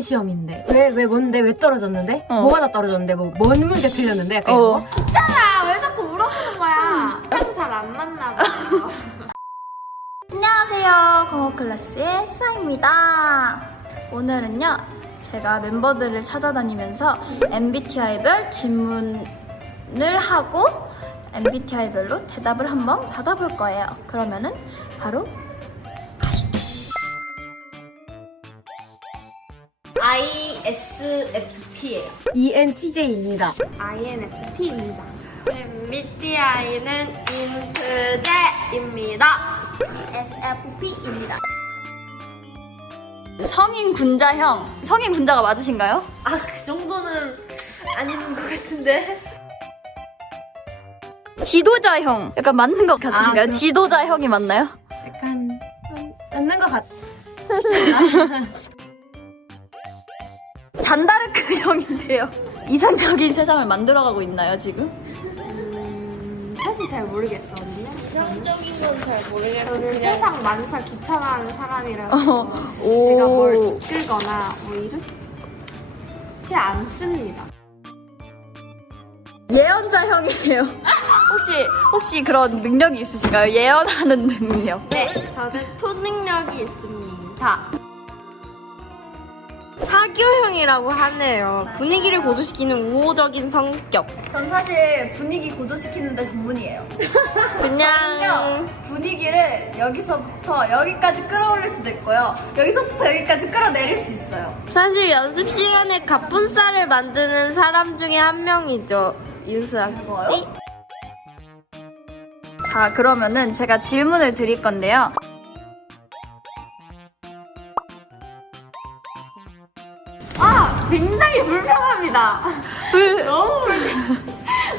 무슨 시험인데? 왜 뭔데? 왜 떨어졌는데? 뭐가 다 떨어졌는데? 뭔 문제 틀렸는데? 약간 이런 거? 있잖아! 왜 자꾸 물어보는 거야? 잘 안 맞나 봐. 안녕하세요. 공호클래스의 스아입니다. 오늘은요, 제가 멤버들을 찾아다니면서 MBTI별 질문을 하고 MBTI별로 대답을 한번 받아볼 거예요. 그러면은 바로 가시죠. ISFP예요. ENTJ입니다. INFP입니다. MBTI는 인트제입니다. ESFP입니다. 성인 군자형. 성인 군자가 맞으신가요? 아, 그 정도는 아닌 것 같은데? 지도자형. 약간 맞는 것 같으신가요? 그렇구나. 지도자형이 맞나요? 약간 맞는 것 같아. 잔다르크형인데요. 이상적인 세상을 만들어가고 있나요, 지금? 사실 잘 모르겠거든요. 이상적인 건 잘 모르겠고 저는 세상 만사 귀찮아하는 사람이라서 오. 제가 뭘 이끌거나 뭐 이렇지 않습니다. 예언자형이에요. 혹시 그런 능력이 있으신가요? 예언하는 능력. 네, 저는 초능력이 있습니다. 사교형이라고 하네요. 분위기를 고조시키는 우호적인 성격. 전 사실 분위기 고조시키는데 전문이에요. 그냥 분위기를 여기서부터 여기까지 끌어올릴 수도 있고요. 여기서부터 여기까지 끌어내릴 수 있어요. 사실 연습 시간에 갑분싸를 만드는 사람 중에 한 명이죠. 유수아 씨. 자, 그러면은 제가 질문을 드릴 건데요. 굉장히 불편합니다. 너무 불편해.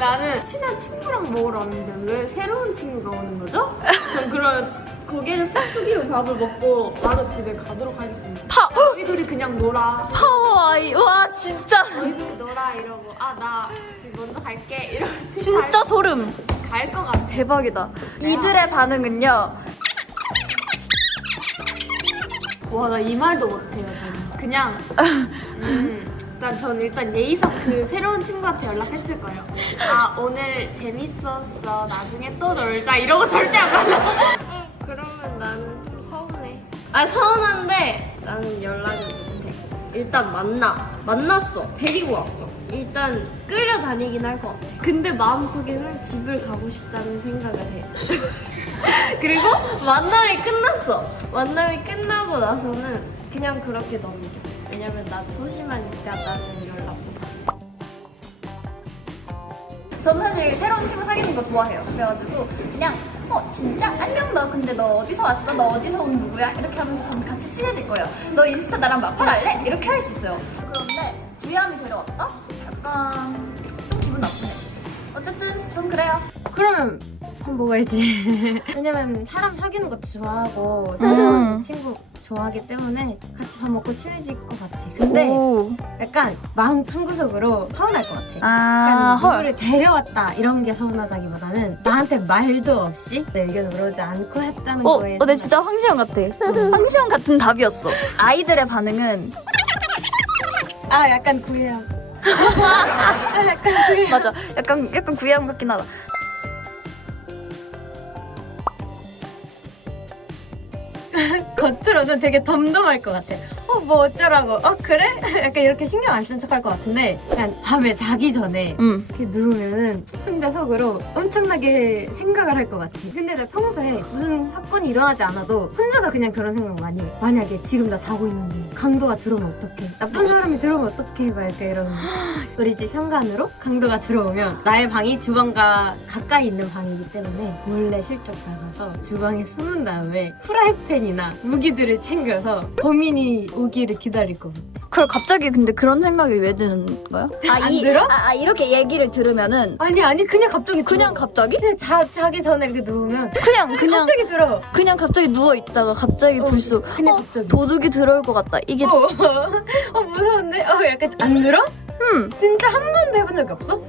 나는 친한 친구랑 먹으러 왔는데 왜 새로운 친구가 오는 거죠? 전 그런 고개를 푹 숙이고 밥을 먹고 바로 집에 가도록 하겠습니다. 너희들이 그냥 놀아. 파워아이. 와, 진짜. 너희들이 놀아 이러고 나 지금 먼저 갈게 이러고 진짜 소름. 갈 것 같아. 대박이다. 이들의 반응은요. 와, 나 이 말도 못해요, 저는. 그냥, 일단 예의상 그 새로운 친구한테 연락했을 거예요. 아, 오늘 재밌었어. 나중에 또 놀자. 이러고 절대 안 만나. 그러면 나는 좀 서운해. 아, 서운한데 나는 연락을 못해. 일단 만났어. 데리고 왔어. 일단 끌려다니긴 할 것 같아. 근데 마음속에는 집을 가고 싶다는 생각을 해. 그리고 만남이 끝났어. 만남이 끝나고 나서는 그냥 그렇게 넘겨. 왜냐면 나 소심하니까 나는 연락 못 해. 전 사실 새로운 친구 사귀는 거 좋아해요. 그래가지고 그냥 진짜? 안녕 너 근데 너 어디서 왔어? 너 어디서 온 누구야? 이렇게 하면서 전 같이 친해질 거예요. 너 인스타 나랑 마팔할래? 이렇게 할 수 있어요. 그런데 주희함이 데려왔다? 약간 좀 기분 나쁘네. 어쨌든 전 그래요. 그러면 먹어야지. 왜냐면 사람 사귀는 것도 좋아하고 새로운 친구 좋아하기 때문에 같이 밥 먹고 친해질 것 같아. 근데 오. 약간 마음 한구석으로 서운할 것 같아. 아, 약간 누구를 데려왔다 이런 게 서운하다기보다는 나한테 말도 없이 내 의견을 물어보지 않고 했다는 거에 내 진짜 황시영 같아. 황시영 같은 답이었어. 아이들의 반응은 약간 구애하고 약간 구애 맞아. 약간 구애함 같긴 하다. 겉으로는 되게 덤덤할 것 같아. 뭐 어쩌라고. 그래? 약간 이렇게 신경 안 쓴 척할 것 같은데 그냥 밤에 자기 전에 이렇게 누우면은 혼자 속으로 엄청나게 생각을 할 것 같아. 근데 나 평소에 무슨 사건이 일어나지 않아도 혼자서 그냥 그런 생각 많이 해. 만약에 지금 나 자고 있는데 강도가 들어오면 어떡해? 나쁜 사람이 들어오면 어떡해? 막 약간 이런. 우리 집 현관으로 강도가 들어오면 나의 방이 주방과 가까이 있는 방이기 때문에 몰래 슬쩍 나가서 주방에 숨은 다음에 프라이팬이나 무기들을 챙겨서 범인이 오기를 기다릴 것 같아. 그걸 갑자기 근데 그런 생각이 왜 드는 거야? 안 들어? 이렇게 얘기를 들으면은 아니 그냥 갑자기 들어. 그냥 갑자기? 그냥 자기 전에 이렇게 누우면 그냥 갑자기 들어. 그냥 갑자기 누워 있다가 갑자기 불쑥 그냥 갑자기 도둑이 들어올 것 같다. 이게 무서운데? 약간 안 들어? 진짜 한 번도 해본 적이 없어?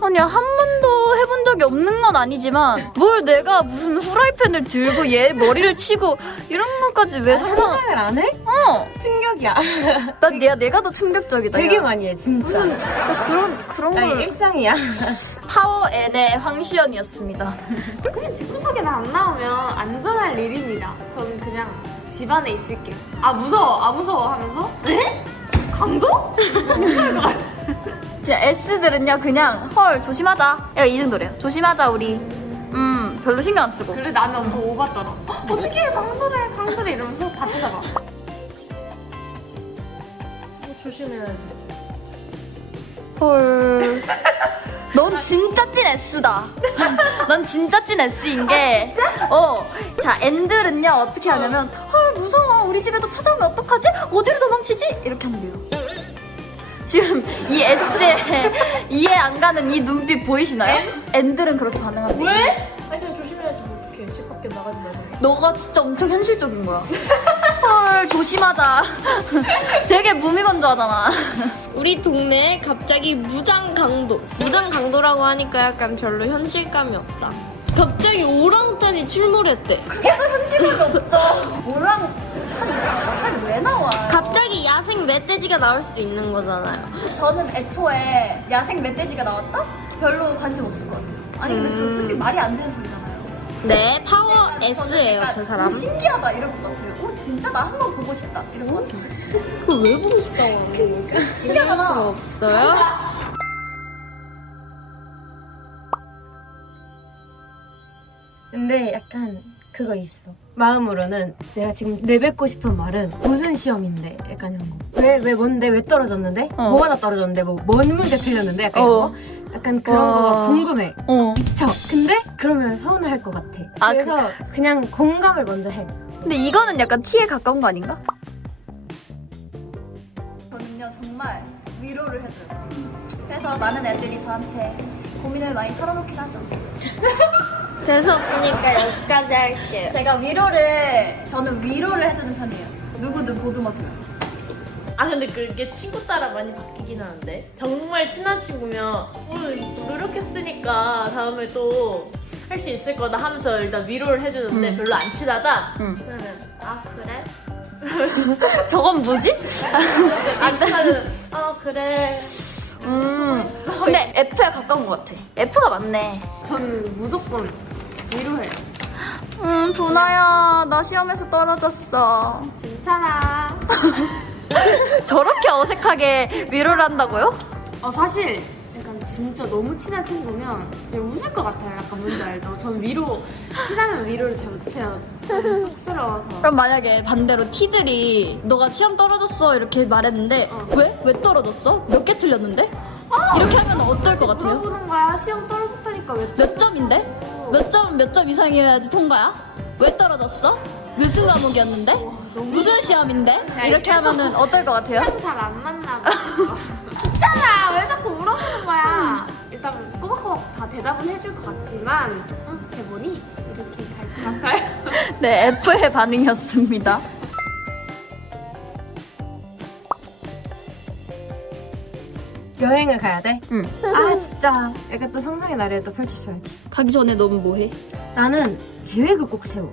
아니야, 한 번도 해본 적이 없는 건 아니지만 뭘 내가 무슨 후라이팬을 들고 얘 머리를 치고 이런 것까지 왜 상상을 안 해? 충격이야. 내가 더 충격적이다. 되게 야. 많이 해 진짜. 무슨 그런 아니, 걸 일상이야. 파워 N의 황시연이었습니다. 그냥 집구석에는 안 나오면 안전할 일입니다. 저는 그냥 집 안에 있을게요. 아 무서워 하면서 에? 강도? 야, S들은요 그냥 헐 조심하자. 야, 이 정도래요. 조심하자 우리. 별로 신경 안 쓰고. 그래 나는 엄청 오바더라. 어떻게 강도래 이러면서 다 찾아가. 조심해야지. 헐. 넌 진짜 찐 S다. 넌 진짜 찐 S인 게. 자, N들은요 어떻게 하냐면 헐 무서워. 우리 집에도 찾아오면 어떡하지? 어디로 도망치지? 이렇게 한대요. 지금 이 S에 이해 안 가는 이 눈빛 보이시나요? N들은 그렇게 반응한대요. 왜? 아니 그냥 조심해야지. 뭐 어떡해. 집 밖에 나가지 말고. 너가 진짜 엄청 현실적인 거야. 헐 조심하자. 되게 무미건조하잖아. 우리 동네에 갑자기 무장강도라고 하니까 약간 별로 현실감이 없다. 갑자기 오랑우탄이 출몰했대. 그게 더 현실감이 없죠. 뭐랑 갑자기 왜 나와? 갑자기 야생 멧돼지가 나올 수 있는 거잖아요. 저는 애초에 야생 멧돼지가 나왔다? 별로 관심 없을 것 같아요. 아니 근데 그 솔직히 말이 안 되는 소리잖아요. 네, 파워 저는 S예요, 약간 저 사람. 신기하다 이럴 것 같아요. 진짜 나 한 번 보고 싶다 이럴 것 같은데. 그걸 왜 보고 싶다고 하는 거지? 신기하잖아. 이해할 수가 없어요? 근데 약간 그거 있어. 마음으로는 내가 지금 내뱉고 싶은 말은 무슨 시험인데? 약간 이런 거. 왜 뭔데? 왜 떨어졌는데? 뭐 하나 떨어졌는데? 뭔 문제 틀렸는데? 약간 이런 거? 약간 그런 와. 거가 궁금해. 미쳐. 근데 그러면 서운할 것 같아. 아, 그래서 그냥 공감을 먼저 해. 근데 이거는 약간 T에 가까운 거 아닌가? 저는요 정말 위로를 해줘요. 그래서 많은 애들이 저한테 고민을 많이 털어놓긴 하죠. 재수없으니까 여기까지 할게요. 저는 위로를 해주는 편이에요. 누구든 보듬어줘요. 아 근데 그게 친구 따라 많이 바뀌긴 하는데 정말 친한 친구면 오늘 노력했으니까 다음에 또 할 수 있을 거다 하면서 일단 위로를 해주는데 별로 안 친하다? 그러면 아 그래? 저건 뭐지? 안 친하면 아 그래 근데 F에 가까운 것 같아. F가 맞네. 저는 무조건 위로해요. 도나야 나 시험에서 떨어졌어. 괜찮아. 저렇게 어색하게 위로를 한다고요? 사실 약간 진짜 너무 친한 친구면 이제 웃을 것 같아요. 약간 뭔지 알죠? 전 친하면 위로를 잘 못해요. 저는 쑥스러워서. 그럼 만약에 반대로 T들이 너가 시험 떨어졌어 이렇게 말했는데 왜 떨어졌어? 몇 개 틀렸는데? 이렇게 하면 어떨 것 같아요? 물어보는 거야. 시험 떨어졌다니까 왜 몇 점인데? 몇 점 이상이어야지 통과야? 왜 떨어졌어? 무슨 과목이었는데? 무슨 시험인데? 이렇게 하면은 어떨 것 같아요? 잘 안 맞나 봐. 귀찮아. 왜 자꾸 물어보는 거야? 일단 꼬박꼬박 다 대답은 해줄 것 같지만 대본이 이렇게 갈 것 같아요. 네, F의 반응이었습니다. 여행을 가야 돼? 응. 아 진짜 약간 또 상상의 나래를 또 펼쳐줘야지. 가기 전에 너무 뭐해? 나는 계획을 꼭 세워.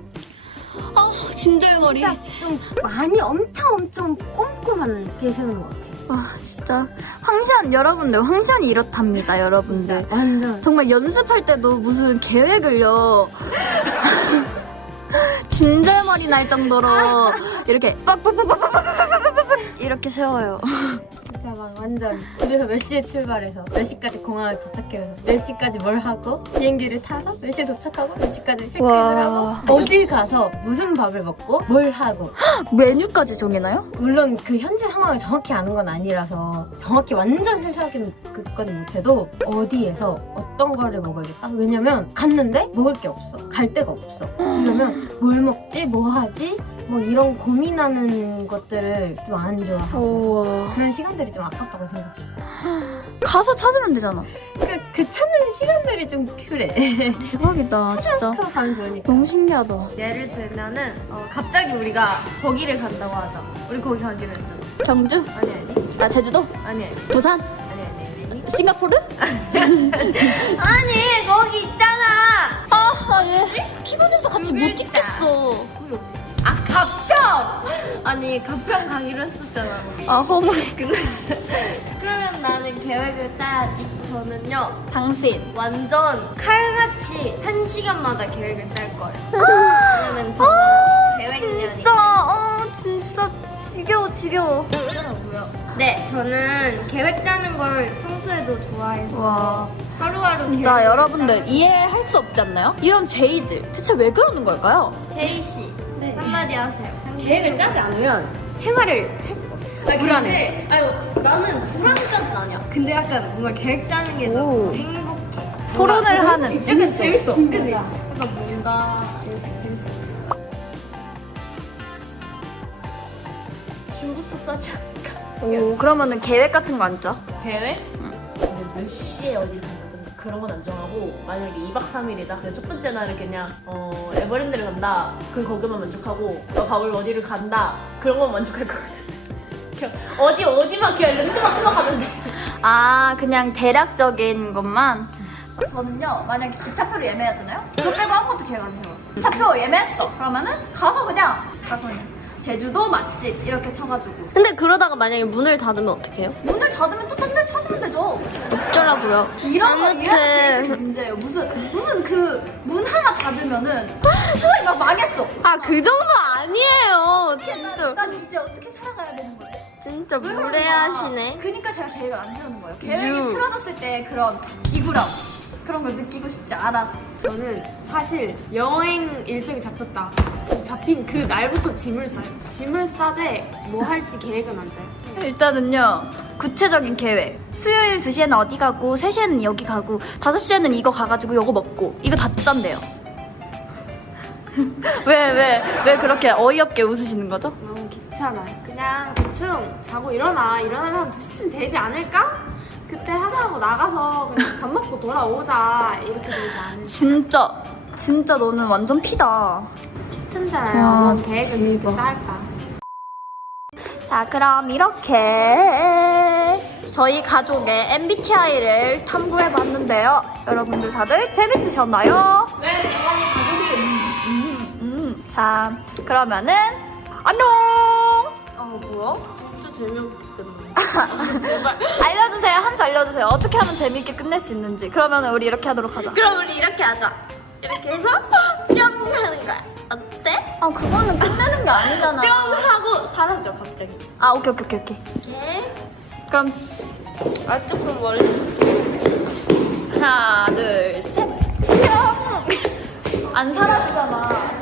진절머리. 진짜 좀 많이 엄청 꼼꼼한 계획 세우는 것 같아. 진짜 황시연 여러분들, 황시연이 이렇답니다, 여러분들. 완전. 정말 연습할 때도 무슨 계획을요. 진절머리 날 정도로 이렇게 빡빡빡빡빡빡빡 이렇게 세워요. 진짜 막 완전 집에서 몇 시에 출발해서 몇 시까지 공항을 도착해서 몇 시까지 뭘 하고 비행기를 타서 몇 시에 도착하고 몇 시까지 체크인을 와. 하고 어딜 가서 무슨 밥을 먹고 뭘 하고. 메뉴까지 정해놔요? 물론 그 현지 상황을 정확히 아는 건 아니라서 정확히 완전 세세하게 그건 못해도 어디에서 어떤 거를 먹어야겠다. 왜냐면 갔는데 먹을 게 없어. 갈 데가 없어. 그러면 뭘 먹지? 뭐 하지? 뭐 이런 고민하는 것들을 좀 안 좋아하고 우와. 그런 시간들이 좀 아깝다고 생각해. 가서 찾으면 되잖아. 그 찾는 시간들이 좀 그래. 대박이다, 진짜. 그거 가면 좋으니까. 너무 신기하다. 예를 들면은 갑자기 우리가 거기를 간다고 하자. 우리 거기 가기로 했잖아. 경주? 아니. 제주도? 아니. 부산? 아니. 싱가포르? 아니 거기 있잖아. 나얘 피곤해서 같이 못 찍겠어. 아 가평. 아니 가평 가기로 했었잖아 우리. 허무. 그러면 나는 계획을 짜야지. 저는요 당신. 완전 칼같이 1시간마다 계획을 짤 거예요. 왜냐면 저는 계획량이 진짜 지겨워. 있더라고요. 네, 저는 계획 짜는 걸 평소에도 좋아해서 와. 하루하루 진짜 계획을 여러분들 짜는 이해할 수 없지 않나요? 이런 제이들 대체 왜 그러는 걸까요? 제이 씨 한마디 하세요. 계획을 짜지 않으면 생활을 할 수가 없어. 불안해. 아니 나는 불안까지는 아니야. 근데 약간 뭔가 계획 짜는 게 오. 너무 행복해. 토론을 하는. 약간 재밌어. 그지? 약간 뭔가 이렇게 재밌어. 줌부터 싸지 않을까? 오, 그러면은 계획 같은 거 안 짜? 계획? 근데 몇 시에 어디 가든 그런 건 안 정하고 만약에 2박 3일이다. 그냥 첫 번째 날은 그냥 에버랜드를 간다. 그럼 거기만 만족하고 밥을 어디를 간다. 그런 건 만족할 것 같아. 그냥 어디만 그냥 랜드마크만 가면 돼. 아, 그냥 대략적인 것만. 저는요, 만약에 기차표를 예매하잖아요? 그거 빼고 아무것도 계획 안 세워요. 기차표 예매했어. 그러면은 가서 그냥 제주도 맛집 이렇게 쳐가지고 근데 그러다가 만약에 문을 닫으면 어떡해요? 문을 닫으면 또 딴 데 찾으면 되죠. 어쩌라고요? 이런 아무튼. 계획이 문제예요. 무슨 그 문 하나 닫으면은 세상이 막 망했어. 아 그 정도 아니에요. 진짜 난 이제 어떻게 살아가야 되는 거지? 진짜 왜 그러나? 무례하시네. 그니까 제가 계획을 안 세우는 거예요. 계획이 유. 틀어졌을 때 그런 지구람 그런 걸 느끼고 싶지 않아서. 저는 사실 여행 일정이 잡혔다. 잡힌 그 날부터 짐을 싸요. 짐을 싸되 뭐 할지 계획은 안 짜요. 일단은요, 구체적인 계획. 수요일 2시에는 어디 가고, 3시에는 여기 가고, 5시에는 이거 가가지고 이거 먹고. 이거 다 짠대요. 왜 그렇게 어이없게 웃으시는 거죠? 너무 귀찮아요. 그냥 대충 자고 일어나면 2시쯤 되지 않을까? 그때 하자고 나가서 그냥 밥 먹고 돌아오자. 이렇게 되지 않을까? 진짜 너는 완전 피다. 귀찮잖아요. 와, 뭐 계획을 이렇게 짤까? 자, 그럼 이렇게 저희 가족의 MBTI를 탐구해봤는데요. 여러분들 다들 재밌으셨나요? 네, 대만이 가족이. 자, 그러면은 안녕! 뭐야? 진짜 재미없겠네. 알려주세요. 한수 알려주세요. 어떻게 하면 재밌게 끝낼 수 있는지. 그러면 우리 이렇게 하도록 하자. 그럼 우리 이렇게 하자. 이렇게 해서 뿅 하는 거야. 어때? 아, 그거는 끝내는 게 아니잖아. 뿅 하고 사라져 갑자기. 아, 오케이. 이렇게. 그럼 조금 멀리 있어. 하나, 둘, 셋. 뿅! 안 사라지잖아.